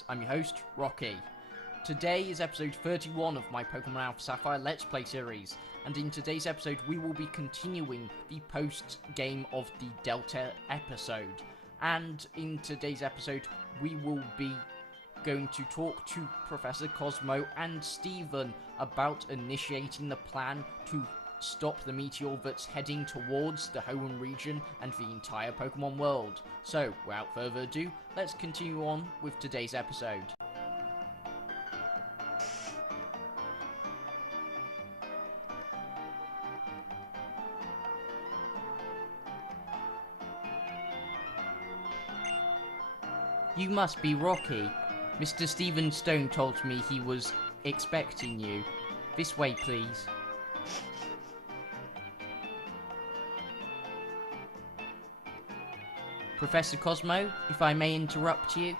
Games. I'm your host, Rocky. Today is episode 31 of my Pokemon Alpha Sapphire Let's Play series, and in today's episode we will be continuing the post-game of the Delta episode. And in today's episode we will be going to talk to Professor Cosmo and Steven about initiating the plan to stop the meteor that's heading towards the Hoenn region and the entire Pokemon world. So, without further ado, let's continue on with today's episode. You must be Rocky. Mr. Stephen Stone told me he was expecting you. This way, please. Professor Cosmo, if I may interrupt you.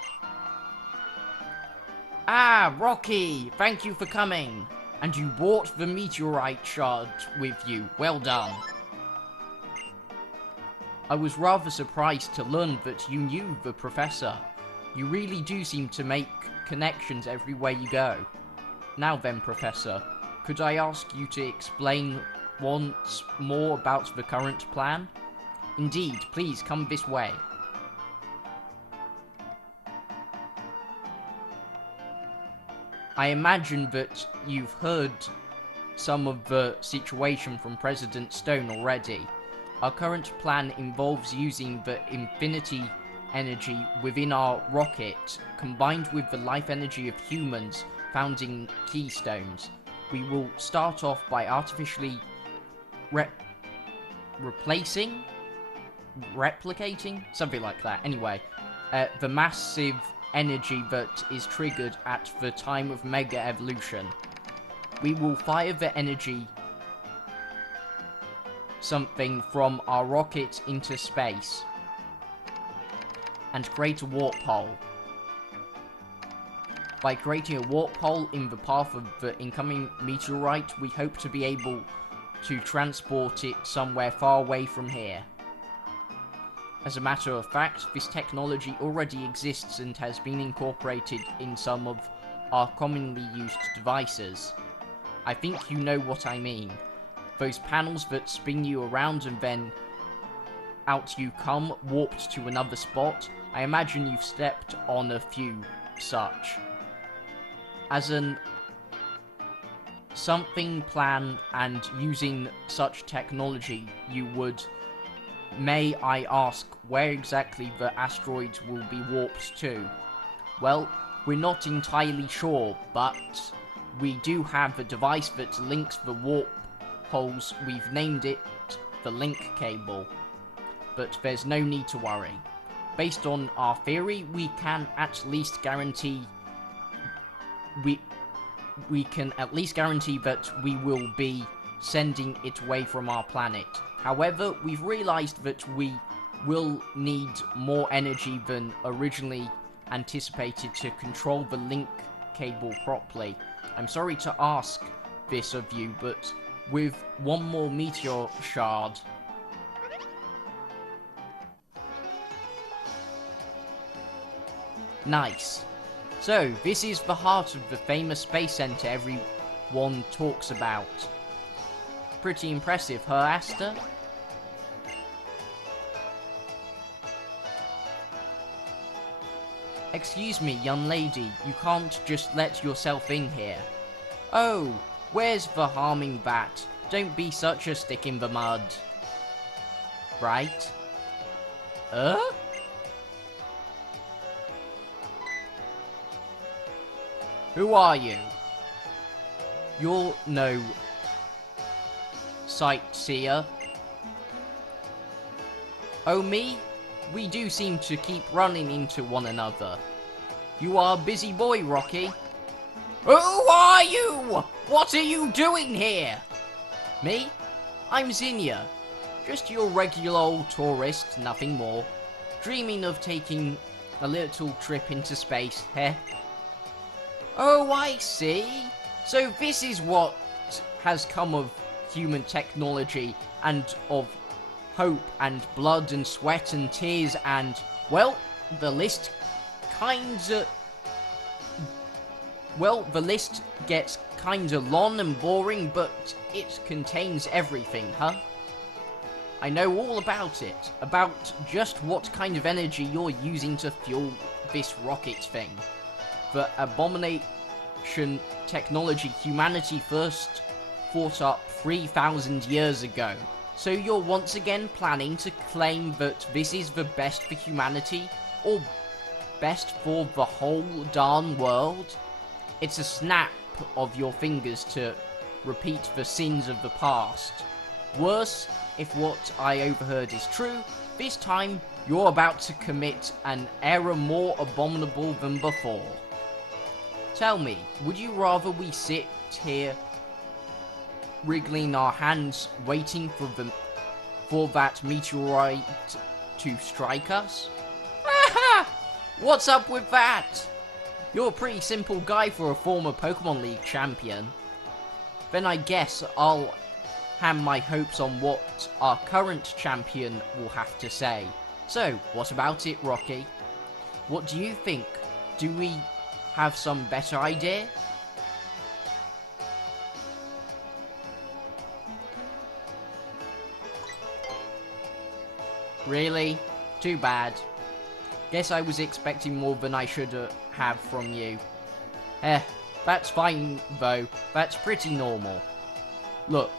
Ah, Rocky! Thank you for coming! And you brought the meteorite shard with you. Well done. I was rather surprised to learn that you knew the Professor. You really do seem to make connections everywhere you go. Now then, Professor, could I ask you to explain once more about the current plan? Indeed, please come this way. I imagine that you've heard some of the situation from President Stone already. Our current plan involves using the infinity energy within our rocket, combined with the life energy of humans found in keystones. We will start off by artificially replicating, something like that. Anyway, the massive energy that is triggered at the time of Mega Evolution. We will fire the energy something from our rocket into space and create a warp hole. By creating a warp hole in the path of the incoming meteorite, we hope to be able to transport it somewhere far away from here. As a matter of fact, this technology already exists and has been incorporated in some of our commonly used devices. I think you know what I mean. Those panels that spin you around and then out you come, warped to another spot. I imagine you've stepped on a few such. As an something plan and using such technology, you would... May I ask where exactly the asteroids will be warped to? Well, we're not entirely sure, but we do have a device that links the warp holes. We've named it the link cable, but there's no need to worry. Based on our theory, we can at least guarantee we can at least guarantee that we will be sending it away from our planet. However, we've realized that we will need more energy than originally anticipated to control the link cable properly. I'm sorry to ask this of you, but with one more meteor shard, nice. So, this is the heart of the famous space center everyone talks about. Pretty impressive, huh, Asta? Excuse me, young lady, you can't just let yourself in here. Oh, where's the harming that? Don't be such a stick in the mud. Right? Who are you? You're no sightseer. Oh, me? We do seem to keep running into one another. You are a busy boy, Rocky. Who are you? What are you doing here? Me? I'm Zinnia. Just your regular old tourist, nothing more. Dreaming of taking a little trip into space, heh? Oh, I see. So this is what has come of human technology and of hope and blood and sweat and tears and, well, the list kinda Well, the list gets kinda long and boring, but it contains everything, huh? I know all about it, about just what kind of energy you're using to fuel this rocket thing. The abomination technology humanity first thought up 3,000 years ago. So you're once again planning to claim that this is the best for humanity, or best for the whole darn world? It's a snap of your fingers to repeat the sins of the past. Worse, if what I overheard is true, this time you're about to commit an error more abominable than before. Tell me, would you rather we sit here wriggling our hands waiting for that meteorite to strike us? What's up with that? You're a pretty simple guy for a former Pokemon League champion. Then I guess I'll hang my hopes on what our current champion will have to say. So, what about it, Rocky? What do you think? Do we have some better idea? Really? Too bad. Guess I was expecting more than I should have from you. That's fine though. That's pretty normal. Look,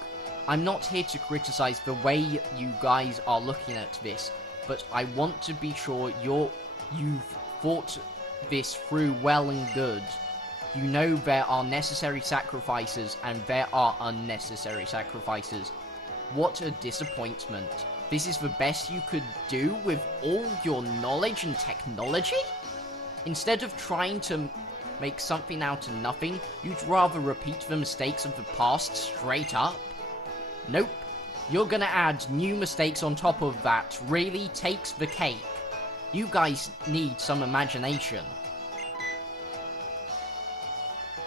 I'm not here to criticize the way you guys are looking at this, but I want to be sure you've thought this through well and good. You know there are necessary sacrifices and there are unnecessary sacrifices. What a disappointment. This is the best you could do with all your knowledge and technology? Instead of trying to make something out of nothing, you'd rather repeat the mistakes of the past straight up? Nope. You're gonna add new mistakes on top of that. Really takes the cake. You guys need some imagination.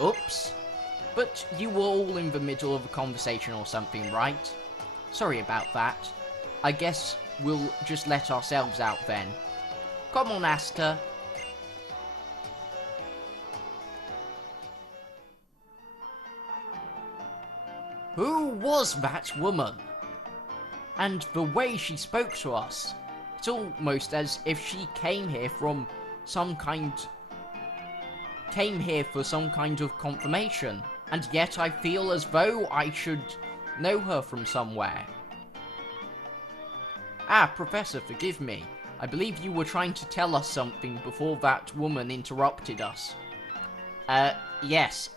Oops. But you were all in the middle of a conversation or something, right? Sorry about that. I guess we'll just let ourselves out then. Come on, Asta. Who was that woman? And the way she spoke to us. It's almost as if she came here for some kind of confirmation. And yet I feel as though I should know her from somewhere. Ah, Professor, forgive me. I believe you were trying to tell us something before that woman interrupted us. Yes,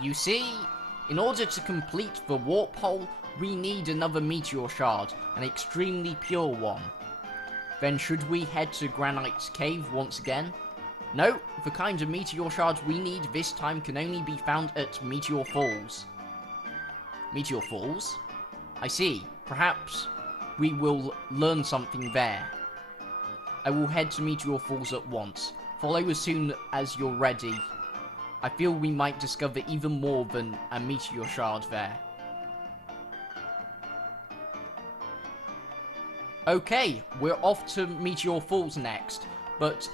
you see, in order to complete the warp hole, we need another meteor shard, an extremely pure one. Then should we head to Granite's Cave once again? No, the kind of meteor shards we need this time can only be found at Meteor Falls. Meteor Falls? I see. Perhaps we will learn something there. I will head to Meteor Falls at once. Follow as soon as you're ready. I feel we might discover even more than a meteor shard there. Okay, we're off to Meteor Falls next. But,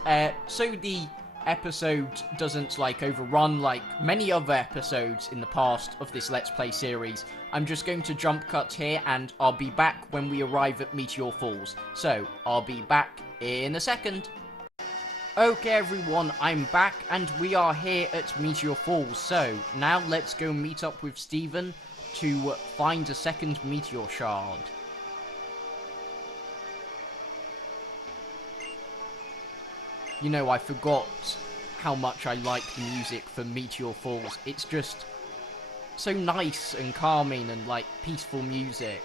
so the episode doesn't, overrun like many other episodes in the past of this Let's Play series, I'm just going to jump cut here, and I'll be back when we arrive at Meteor Falls. So, I'll be back in a second. Okay everyone, I'm back, and we are here at Meteor Falls. So, now let's go meet up with Steven to find a second meteor shard. You know, I forgot how much I like the music for Meteor Falls. It's just so nice and calming and, peaceful music.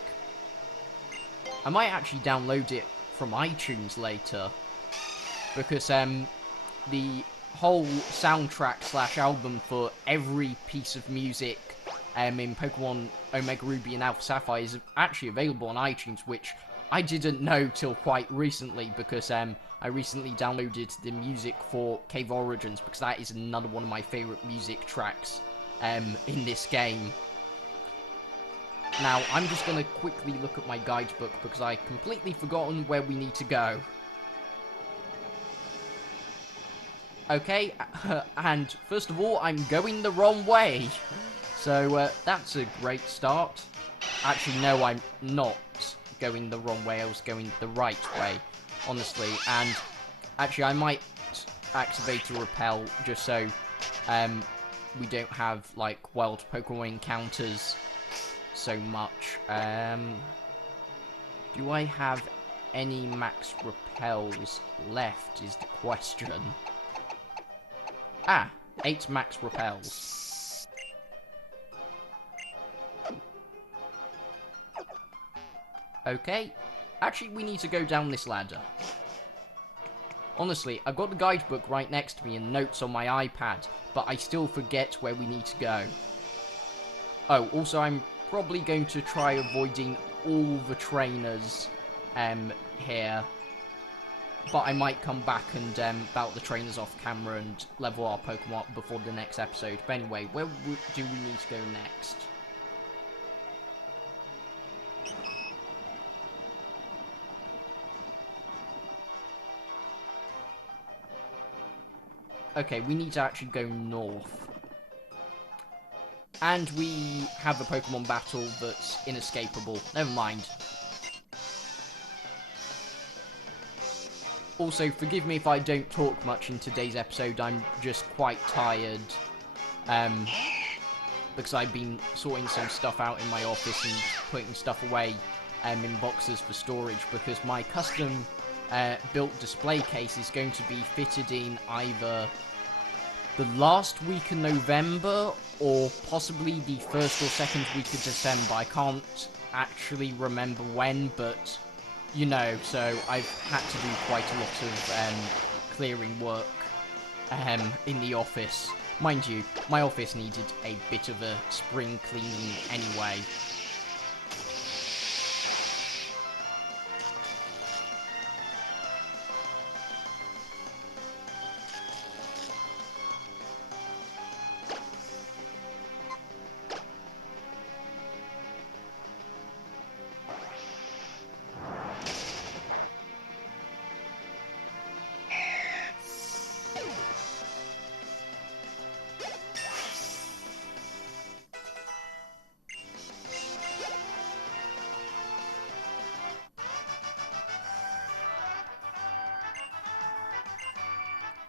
I might actually download it from iTunes later. Because, the whole soundtrack / album for every piece of music in Pokemon Omega Ruby and Alpha Sapphire is actually available on iTunes, which I didn't know till quite recently, because I recently downloaded the music for Cave Origins, because that is another one of my favourite music tracks in this game. Now, I'm just going to quickly look at my guidebook, because I've completely forgotten where we need to go. Okay, and first of all, I'm going the wrong way. So, that's a great start. Actually, no, I'm not going the wrong way. I was going the right way, honestly. And actually, I might activate a repel just so we don't have, like, wild Pokemon encounters so much. Do I have any max repels left is the question. Ah, 8 max repels. Okay. Actually, we need to go down this ladder. Honestly, I've got the guidebook right next to me and notes on my iPad, but I still forget where we need to go. Oh, also, I'm probably going to try avoiding all the trainers here. But I might come back and battle the trainers off camera and level our Pokemon up before the next episode. But anyway, where do we need to go next? Okay, we need to actually go north. And we have a Pokemon battle that's inescapable. Never mind. Also, forgive me if I don't talk much in today's episode. I'm just quite tired. Because I've been sorting some stuff out in my office and putting stuff away in boxes for storage. Because my custom built display case is going to be fitted in either the last week in November or possibly the first or second week of December. I can't actually remember when, but you know, so I've had to do quite a lot of clearing work in the office. Mind you, my office needed a bit of a spring cleaning anyway.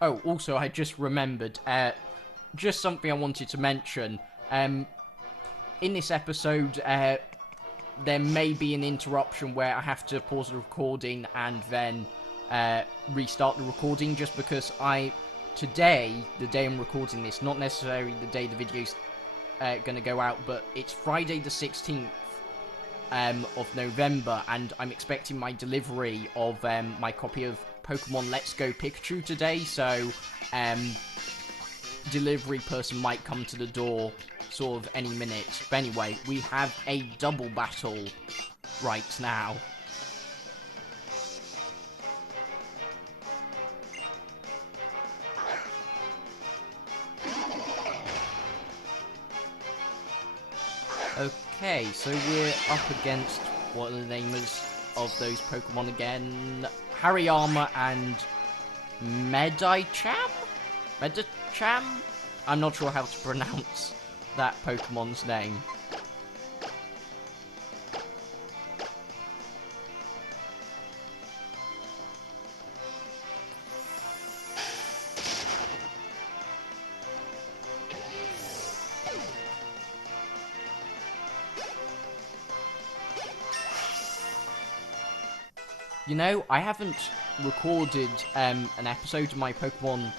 Oh, also, I just remembered, just something I wanted to mention. In this episode, there may be an interruption where I have to pause the recording and then restart the recording, just because today, the day I'm recording this, not necessarily the day the video's gonna go out, but it's Friday the 16th of November, and I'm expecting my delivery of my copy of Pokemon Let's Go Pikachu today, so delivery person might come to the door sort of any minute. But anyway, we have a double battle right now. Okay, so we're up against, what are the names of those Pokemon again? Hariyama and Medicham? Medicham? I'm not sure how to pronounce that Pokemon's name. You know, I haven't recorded an episode of my Pokemon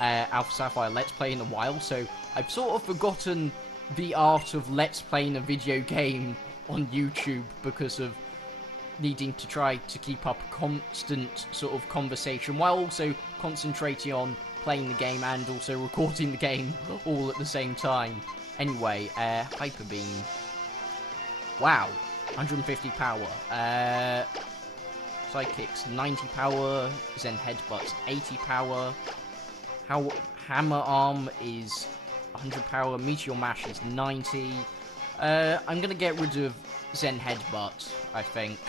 Alpha Sapphire Let's Play in a while, so I've sort of forgotten the art of Let's Playing a video game on YouTube because of needing to try to keep up a constant sort of conversation while also concentrating on playing the game and also recording the game all at the same time. Anyway, Hyper Beam. Wow, 150 power. Psychics 90 power, Zen Headbutt's 80 power, Hammer Arm is 100 power, Meteor Mash is 90. I'm gonna get rid of Zen Headbutt, I think.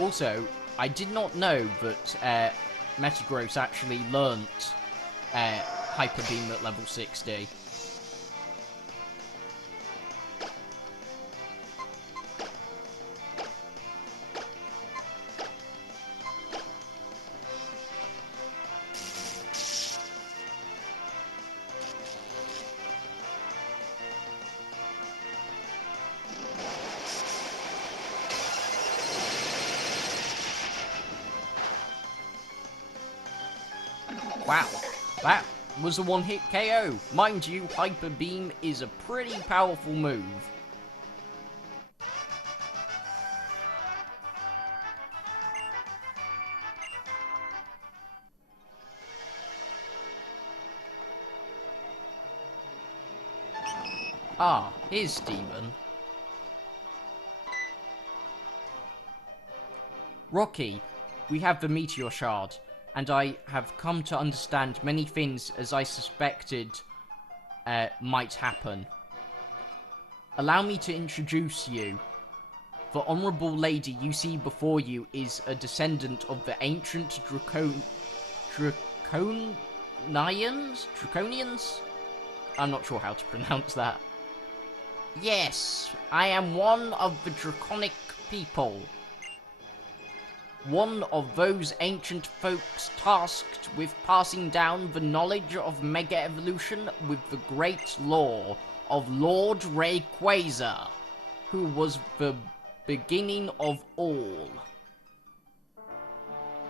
Also, I did not know that Metagross actually learnt Hyper Beam at level 60. Wow, that was a one-hit KO. Mind you, Hyper Beam is a pretty powerful move. Ah, here's Steven. Rocky, we have the meteor shard, and I have come to understand many things as I suspected might happen. Allow me to introduce you. The honourable lady you see before you is a descendant of the ancient Draconians? I'm not sure how to pronounce that. Yes, I am one of the draconic people. One of those ancient folks tasked with passing down the knowledge of Mega Evolution with the great lore of Lord Rayquaza, who was the beginning of all.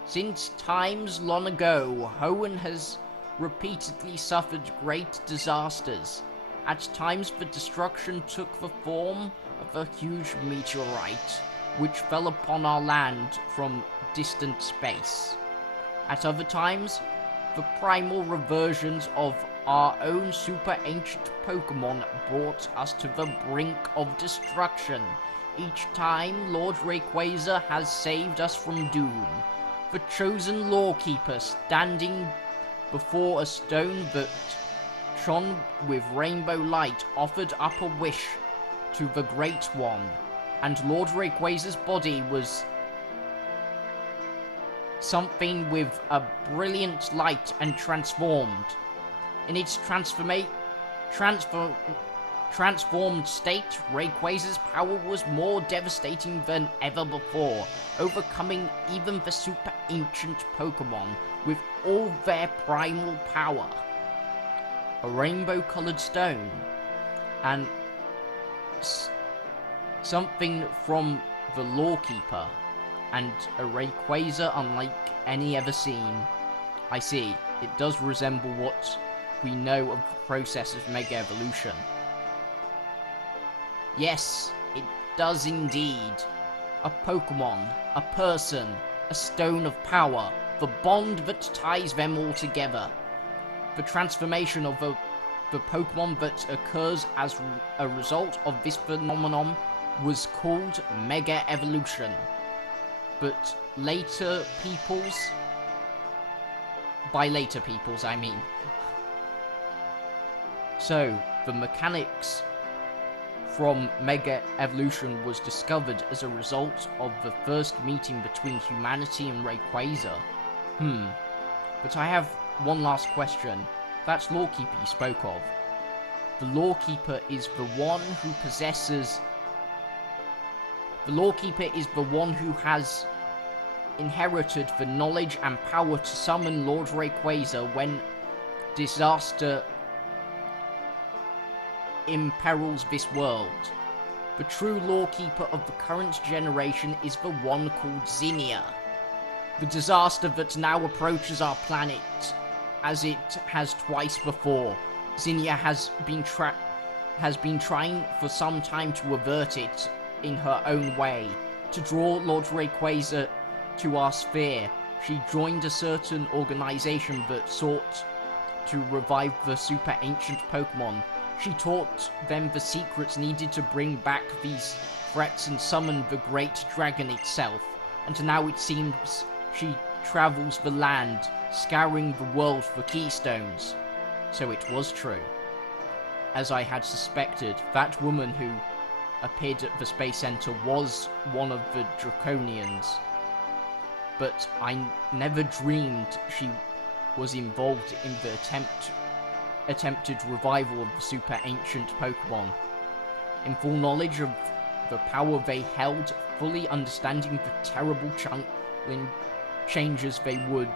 Since times long ago, Hoenn has repeatedly suffered great disasters. At times the destruction took the form of a huge meteorite, which fell upon our land from distant space. At other times, the primal reversions of our own super ancient Pokemon brought us to the brink of destruction. Each time, Lord Rayquaza has saved us from doom. The chosen Lawkeeper standing before a stone that shone with rainbow light offered up a wish to the Great One, and Lord Rayquaza's body was something with a brilliant light and transformed. In its transformed state, Rayquaza's power was more devastating than ever before, overcoming even the super ancient Pokemon with all their primal power. A rainbow-colored stone, and something from the Lawkeeper, and a Rayquaza unlike any ever seen. I see, it does resemble what we know of the process of Mega Evolution. Yes, it does indeed. A Pokemon, a person, a stone of power, the bond that ties them all together. The transformation of the Pokemon that occurs as a result of this phenomenon was called Mega Evolution. But later peoples, by later peoples I mean. So, the mechanics from Mega Evolution was discovered as a result of the first meeting between humanity and Rayquaza. But I have one last question. That's Lawkeeper you spoke of. The Lawkeeper is the one who possesses... The Lawkeeper is the one who has inherited the knowledge and power to summon Lord Rayquaza when disaster imperils this world. The true Lawkeeper of the current generation is the one called Zinnia. The disaster that now approaches our planet, as it has twice before. Zinnia has been trying for some time to avert it in her own way. To draw Lord Rayquaza to our sphere, she joined a certain organization that sought to revive the super ancient Pokemon. She taught them the secrets needed to bring back these threats and summon the great dragon itself. And now it seems she travels the land, scouring the world for keystones. So it was true. As I had suspected, that woman who appeared at the Space Center was one of the Draconians. but I never dreamed she was involved in the attempted revival of the super ancient Pokemon. In full knowledge of the power they held, fully understanding the terrible changes they would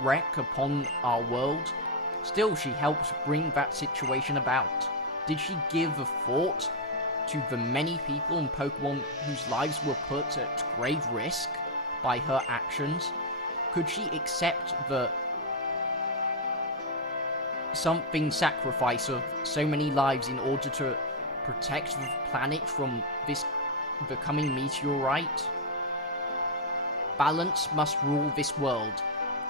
wreak upon our world, still she helped bring that situation about. Did she give a thought to the many people in Pokemon whose lives were put at grave risk by her actions? Could she accept the sacrifice of so many lives in order to protect the planet from this becoming meteorite? Balance must rule this world.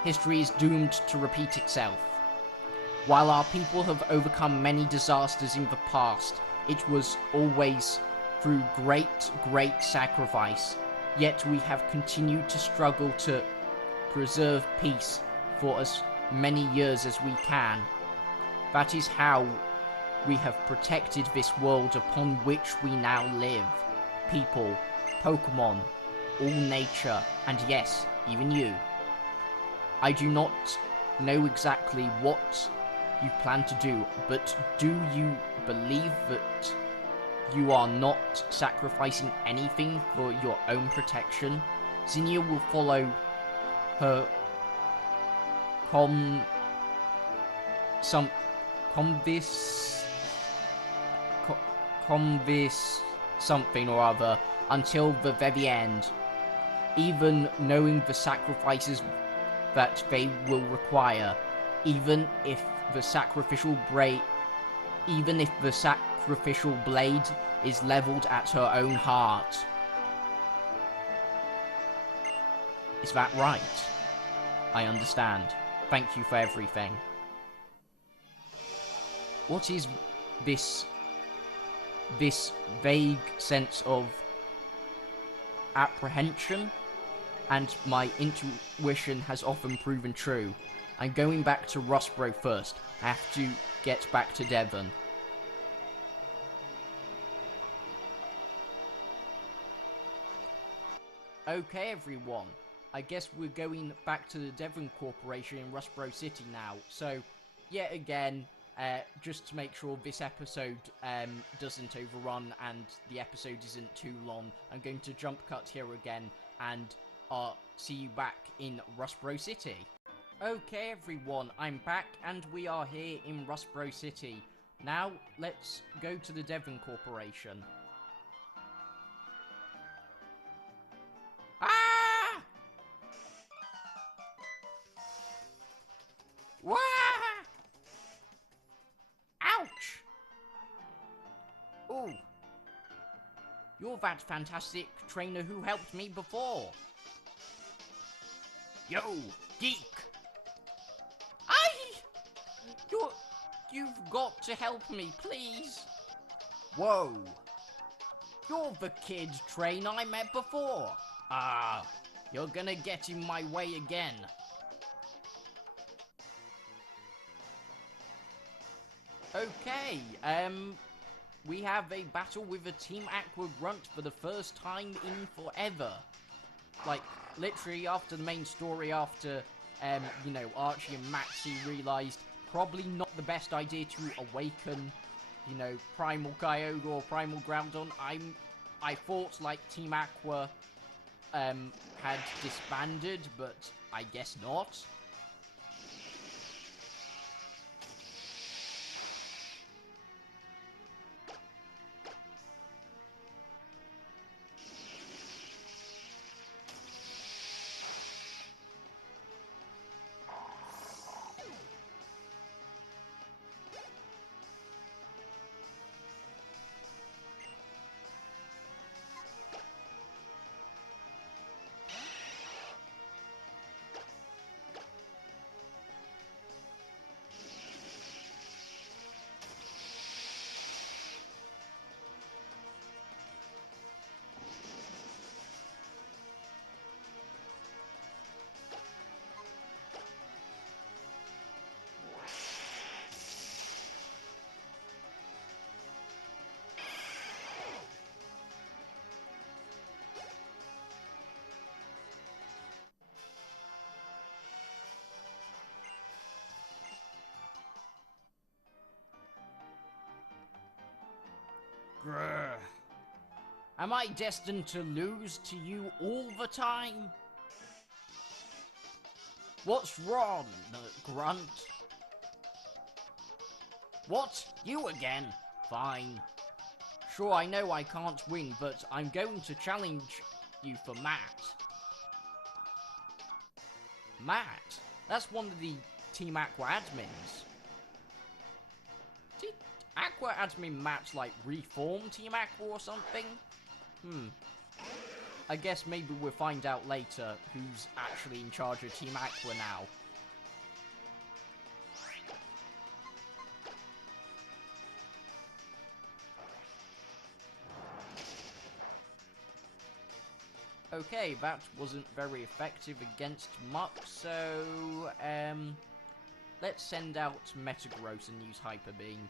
History is doomed to repeat itself. While our people have overcome many disasters in the past, it was always through great sacrifice. Yet we have continued to struggle to preserve peace for as many years as we can. That is how we have protected this world upon which we now live. People, Pokemon, all nature, and yes, even you. I do not know exactly what you plan to do, but do you believe that you are not sacrificing anything for your own protection? Zinnia will follow her something or other until the very end, even knowing the sacrifices that they will require, even if the sacrificial blade is leveled at her own heart. Is that right? I understand. Thank you for everything. What is this vague sense of apprehension? And my intuition has often proven true. I'm going back to Rustbro first. I have to get back to Devon. Okay, everyone. I guess we're going back to the Devon Corporation in Rustbro City now. So, yet again, just to make sure this episode doesn't overrun and the episode isn't too long, I'm going to jump cut here again and see you back in Rustbro City. Okay, everyone, I'm back and we are here in Rustbro City. Now, let's go to the Devon Corporation. Ah! Wah! Ouch! Ooh. You're that fantastic trainer who helped me before. Yo, geek! You've got to help me, please. Whoa. You're the kid trainer I met before. Ah, you're gonna get in my way again. Okay, we have a battle with a Team Aqua Grunt for the first time in forever. Like, literally after the main story, after, you know, Archie and Maxie realised probably not the best idea to awaken, you know, Primal Kyogre or Primal Groudon. I thought, like, Team Aqua, had disbanded, but I guess not. Grr. Am I destined to lose to you all the time? What's wrong, Grunt? What? You again? Fine. Sure, I know I can't win, but I'm going to challenge you for Matt. Matt? That's one of the Team Aqua admins. Did Aqua admin Matt, like, reform Team Aqua or something? I guess maybe we'll find out later who's actually in charge of Team Aqua now. Okay, that wasn't very effective against Muck, so let's send out Metagross and use Hyper Beam.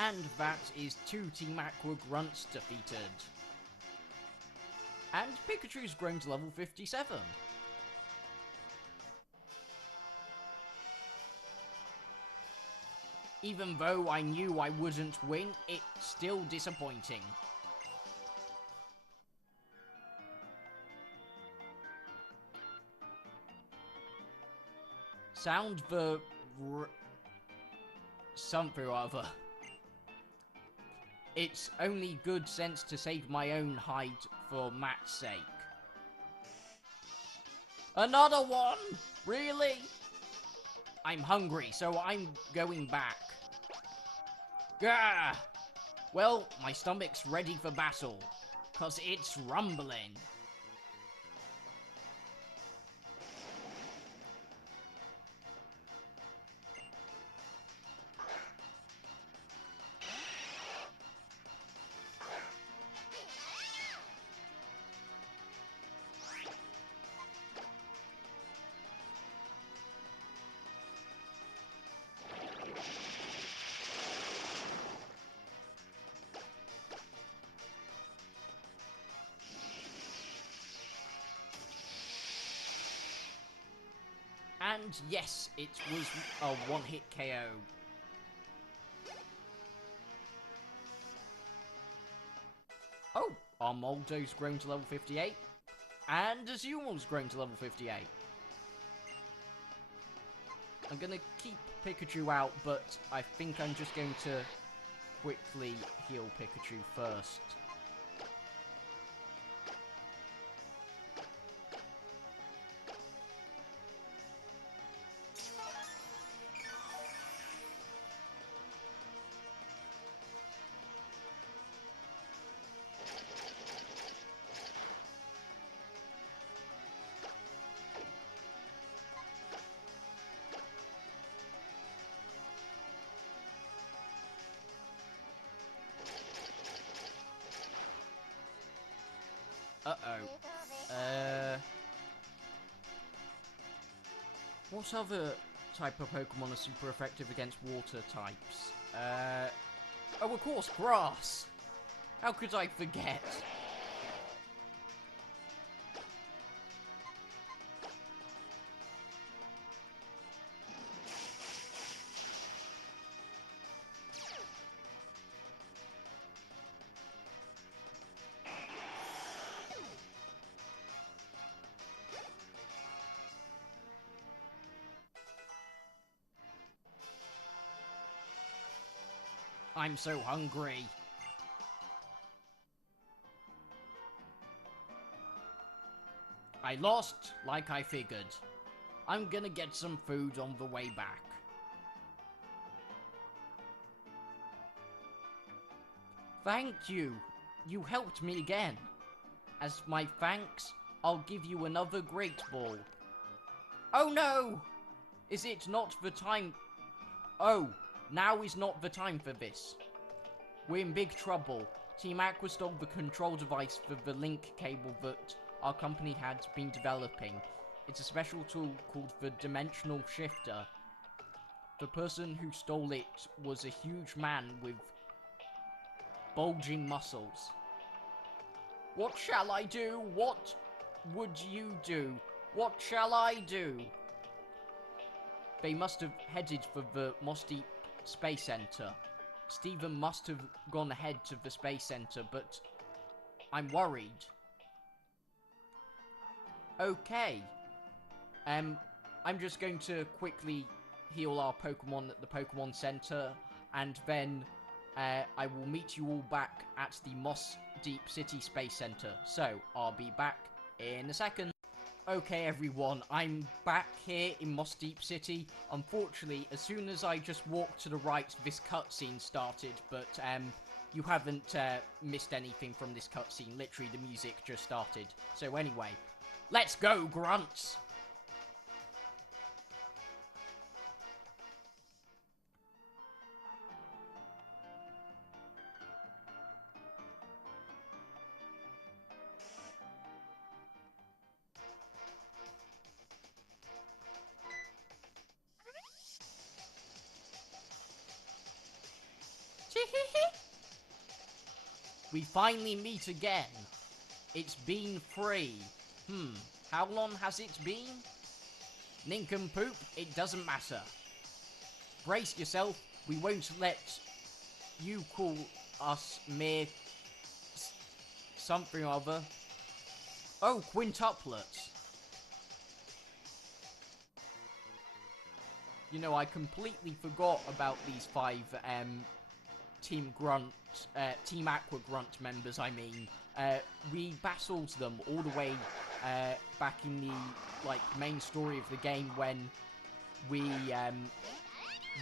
And that is 2 Team Aqua Grunts defeated. And Pikachu's grown to level 57. Even though I knew I wouldn't win, it's still disappointing. Sound the... something or other. It's only good sense to save my own hide for Matt's sake. Another one? Really? I'm hungry, so I'm going back. Gah! Well, my stomach's ready for battle, 'cause it's rumbling. And yes, it was a one-hit KO. Oh, Armoldo's grown to level 58. And Azumarill's grown to level 58. I'm gonna keep Pikachu out, but I think I'm just going to quickly heal Pikachu first. What other type of Pokemon are super effective against water types? Oh, of course, grass! How could I forget? I'm so hungry. I lost like I figured. I'm gonna get some food on the way back. Thank you. You helped me again. As my thanks, I'll give you another Great Ball. Oh no! Is it not the time? Oh, now is not the time for this. We're in big trouble. Team Aqua stole the control device for the link cable that our company had been developing. It's a special tool called the Dimensional Shifter. The person who stole it was a huge man with bulging muscles. What shall I do? What would you do? What shall I do? They must have headed for the Moss Deep Space Center. Steven must have gone ahead to the Space Center, but I'm worried. Okay. I'm just going to quickly heal our Pokemon at the Pokemon Center, and then I will meet you all back at the Moss Deep City Space Center. So, I'll be back in a second. Okay everyone, I'm back here in Moss Deep City. Unfortunately, as soon as I just walked to the right, this cutscene started, but you haven't missed anything from this cutscene. Literally, the music just started. So anyway, let's go, grunts! We finally meet again. It's been free. How long has it been? Nincompoop, it doesn't matter. Brace yourself, we won't let you call us mere something or other. Oh, quintuplets. You know, I completely forgot about these 5 Team Aqua Grunt members, I mean. We battled them all the way back in the, main story of the game when we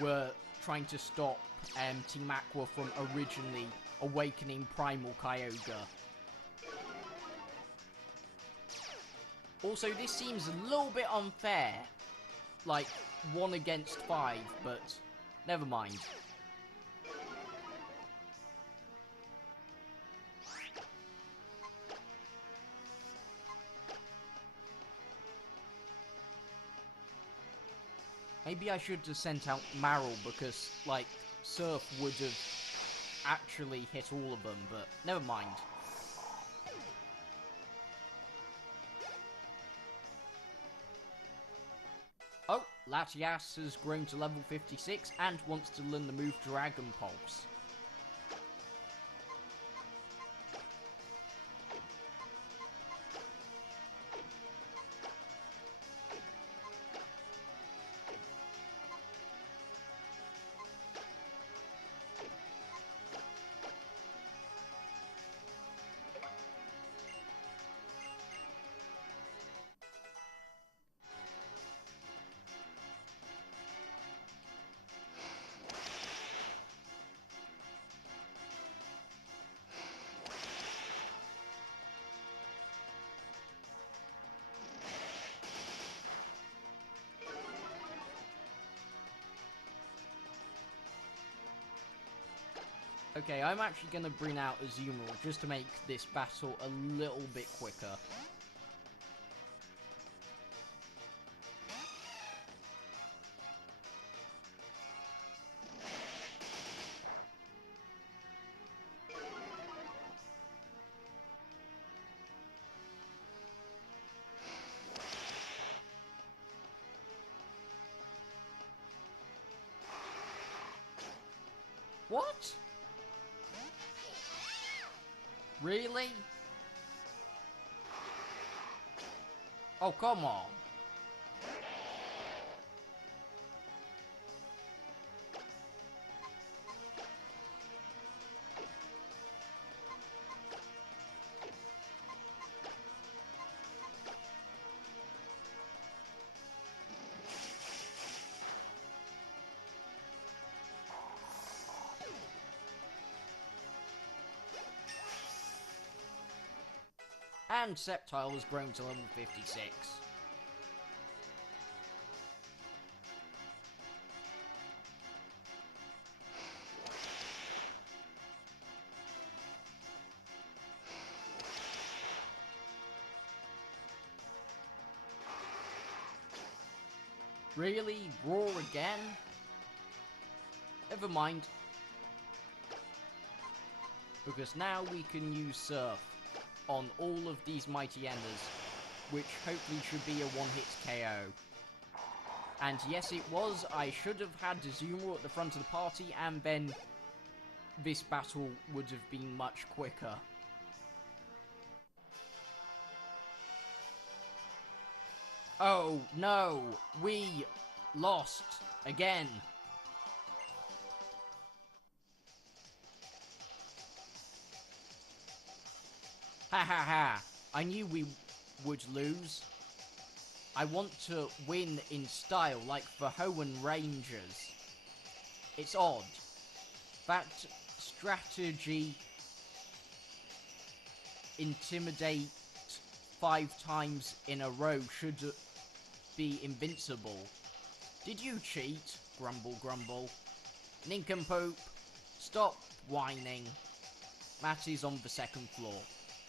were trying to stop Team Aqua from originally awakening Primal Kyogre. Also, this seems a little bit unfair. Like, 1 against 5, but never mind. Maybe I should have sent out Maril because, Surf would have actually hit all of them, but never mind. Oh, Latias has grown to level 56 and wants to learn the move Dragon Pulse. Okay, I'm actually going to bring out Azumarill just to make this battle a little bit quicker. What? Really? Oh, come on. And Sceptile has grown to level 56. Really? Roar again? Never mind. Because now we can use Surf on all of these mighty enders, which hopefully should be a one-hit KO. And yes, it was. I should have had Zuma at the front of the party, and then this battle would have been much quicker. Oh no, we lost again. Ha ha ha, I knew we would lose. I want to win in style like the Hoenn Rangers. It's odd. That strategy intimidate 5 times in a row should be invincible. Did you cheat? Grumble, grumble. Nincompoop, stop whining. Matt is on the 2nd floor.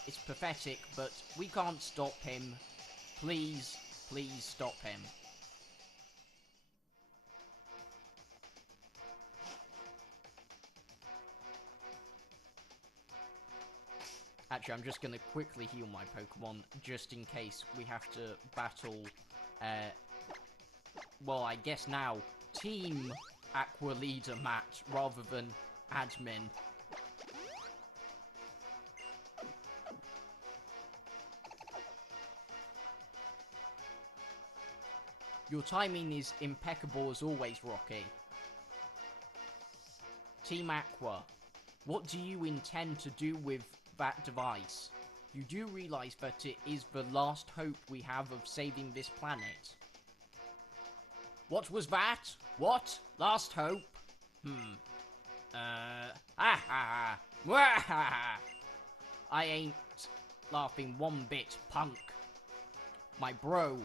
It's pathetic, but we can't stop him. Please, please stop him. Actually, I'm just going to quickly heal my Pokemon, just in case we have to battle, well, I guess now, Team Aqua Leader Matt, rather than Admin. Your timing is impeccable as always, Rocky. Team Aqua, what do you intend to do with that device? You do realise that it is the last hope we have of saving this planet. What was that? What? Last hope? I ain't laughing one bit, punk. My bro,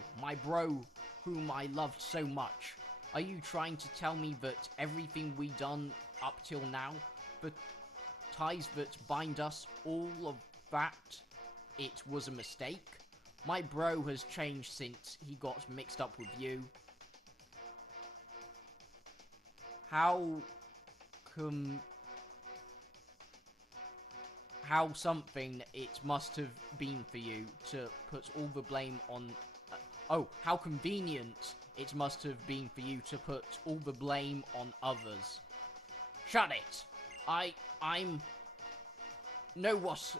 whom I loved so much. Are you trying to tell me that everything we done up till now, the ties that bind us, all of that, it was a mistake? My bro has changed since he got mixed up with you. How something it must have been for you to put all the blame on... oh, how convenient it must have been for you to put all the blame on others. Shut it! I'm... know what?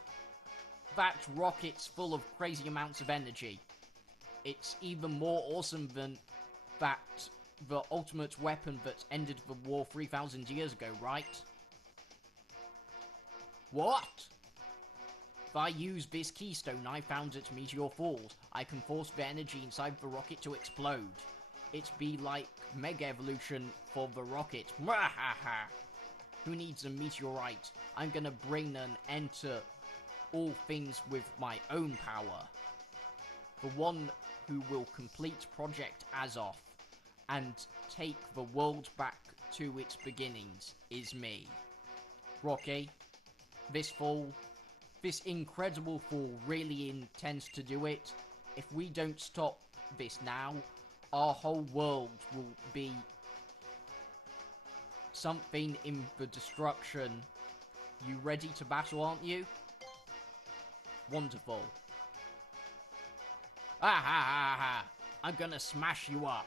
That rocket's full of crazy amounts of energy. It's even more awesome than that... the ultimate weapon that ended the war 3,000 years ago, right? What? If I use this keystone I found at Meteor Falls, I can force the energy inside the rocket to explode. It'd be like Mega Evolution for the rocket. Mwahaha! Who needs a meteorite? I'm gonna bring an end to all things with my own power. The one who will complete Project Azoth and take the world back to its beginnings is me. Rocky, this fall, this incredible fall really intends to do it. If we don't stop this now, our whole world will be something in the destruction. You ready to battle, aren't you? Wonderful. Ah ha ha ha! I'm gonna smash you up.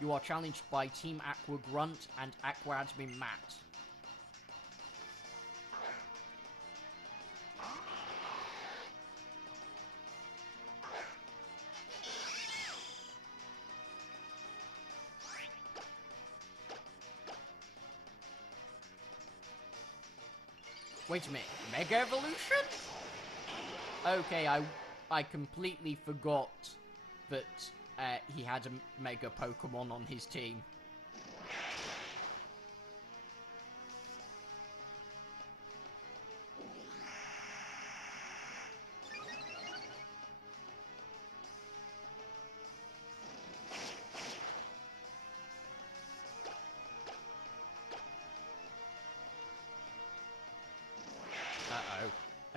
You are challenged by Team Aqua Grunt and Aqua Admin Matt. Wait a minute, Mega Evolution? Okay, I completely forgot that he had a Mega Pokemon on his team.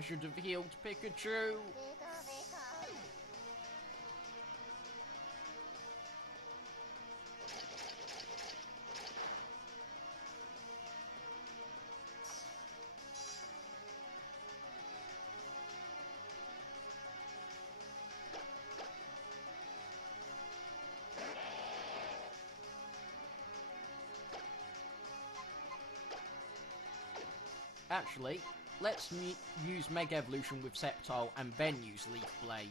I should have healed Pikachu. Actually, let's use Mega Evolution with Sceptile and then use Leaf Blade.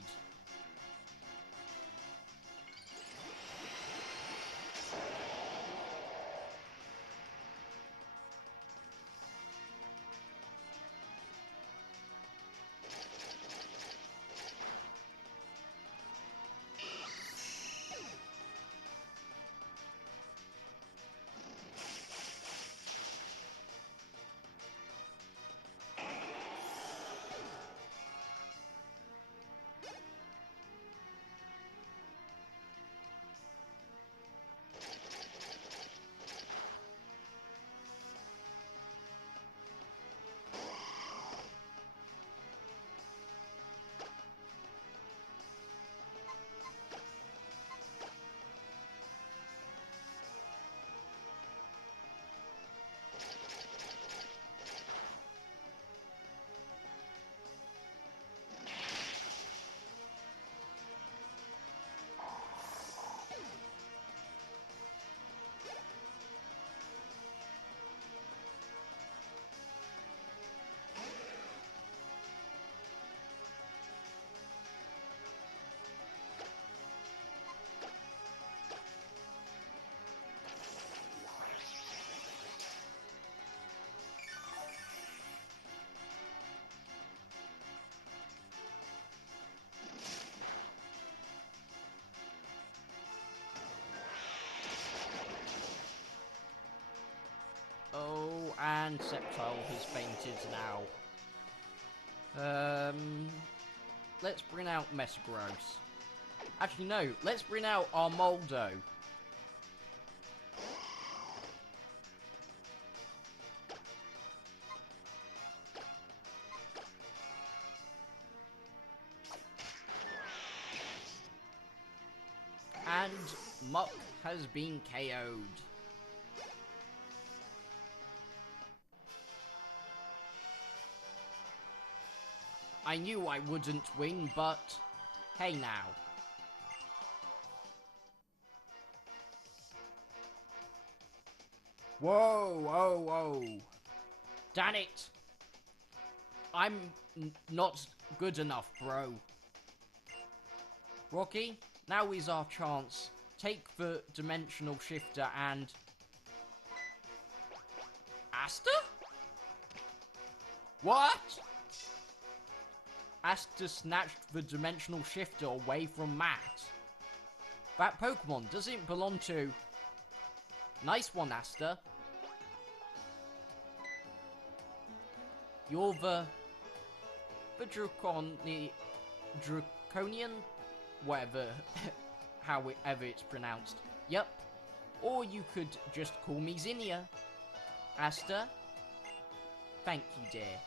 Oh, and Sceptile has fainted now. Let's bring out Metagross. Actually, no, let's bring out our Moldo. And Muck has been KO'd. I knew I wouldn't win, but hey now. Whoa, whoa, whoa. Damn it. I'm not good enough, bro. Rocky, now is our chance. Take the dimensional shifter and... Asta? What? Asta snatched the dimensional shifter away from Matt. That Pokemon doesn't belong to... Nice one, Asta. You're the Draconian? Whatever, however it's pronounced. Yep. Or you could just call me Zinnia. Asta? Thank you, dear.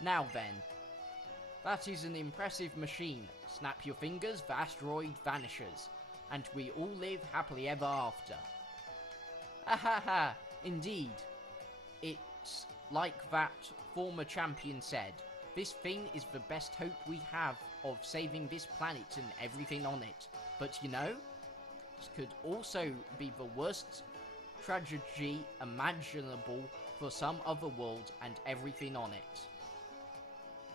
Now then. That is an impressive machine. Snap your fingers, the asteroid vanishes. And we all live happily ever after. Ahaha, indeed. It's like that former champion said. This thing is the best hope we have of saving this planet and everything on it. But you know, this could also be the worst tragedy imaginable for some other world and everything on it.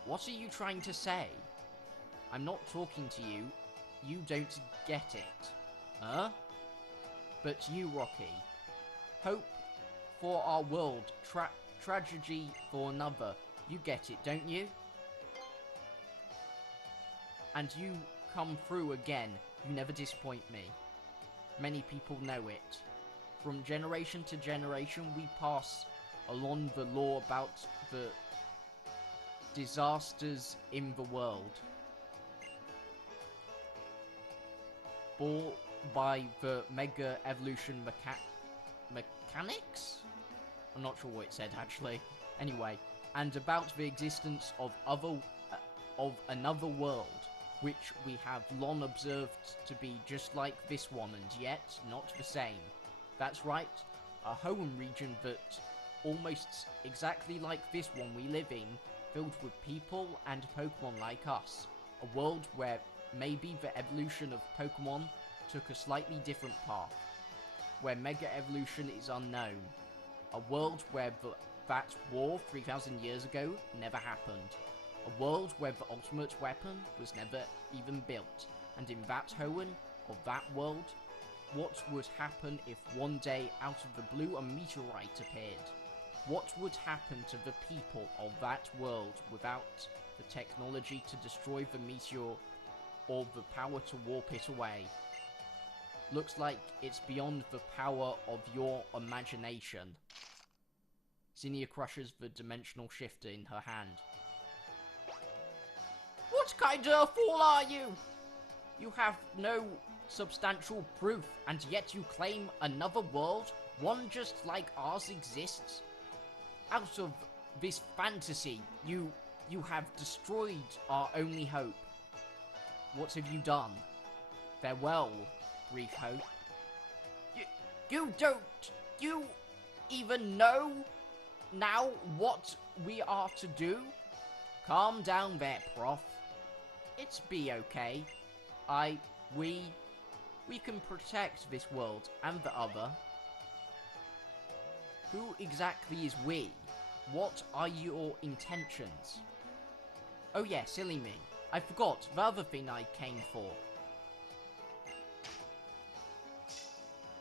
What are you trying to say? I'm not talking to you. You don't get it. Huh? But you, Rocky. Hope for our world, tragedy for another. You get it, don't you? And you come through again. You never disappoint me. Many people know it. From generation to generation, we pass along the law about the disasters in the world. Brought by the Mega Evolution mechanics? I'm not sure what it said, actually. Anyway, and about the existence of another world, which we have long observed to be just like this one, and yet not the same. That's right, a Hoenn region that almost exactly like this one we live in, filled with people and Pokemon like us. A world where maybe the evolution of Pokemon took a slightly different path, where Mega Evolution is unknown. A world where that war 3,000 years ago never happened. A world where the ultimate weapon was never even built. And in that Hoenn, of that world, what would happen if one day out of the blue a meteorite appeared? What would happen to the people of that world without the technology to destroy the meteor or the power to warp it away? Looks like it's beyond the power of your imagination. Zinnia crushes the dimensional shifter in her hand. What kind of a fool are you? You have no substantial proof, and yet you claim another world, one just like ours, exists? Out of this fantasy, you have destroyed our only hope. What have you done? Farewell, brief hope. You even know now what we are to do? Calm down there, Prof. It's be okay. We can protect this world and the other. Who exactly is we? What are your intentions? Oh yeah, silly me. I forgot the other thing I came for.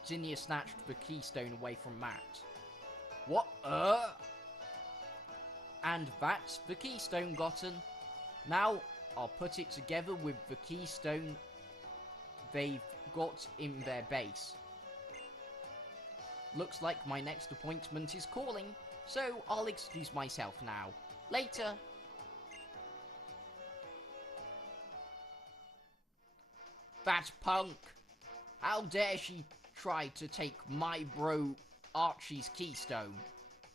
Zinnia snatched the keystone away from Matt. What? And that's the keystone gotten. Now, I'll put it together with the keystone they've got in their base. Looks like my next appointment is calling, so I'll excuse myself now. Later! That punk! How dare she try to take my bro Archie's keystone?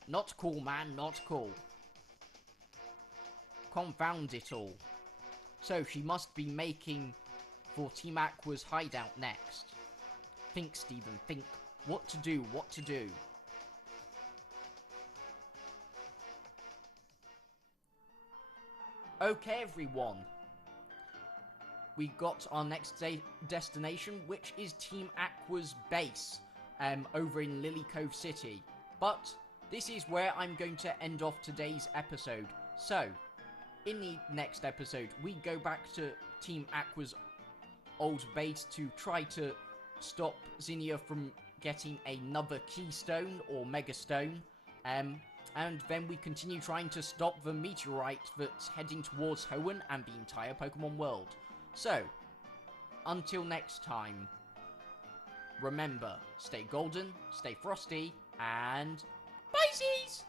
Not cool, man, not cool. Confound it all. So she must be making for Team Aqua's hideout next. Think, Stephen, think. What to do, what to do. Okay, everyone. We got our next destination, which is Team Aqua's base, over in Lily Cove City. But this is where I'm going to end off today's episode. So, in the next episode, we go back to Team Aqua's old base to try to stop Zinnia from getting another keystone or megastone. And then we continue trying to stop the meteorite that's heading towards Hoenn and the entire Pokemon world. So, until next time, remember, stay golden, stay frosty, and bye-sies!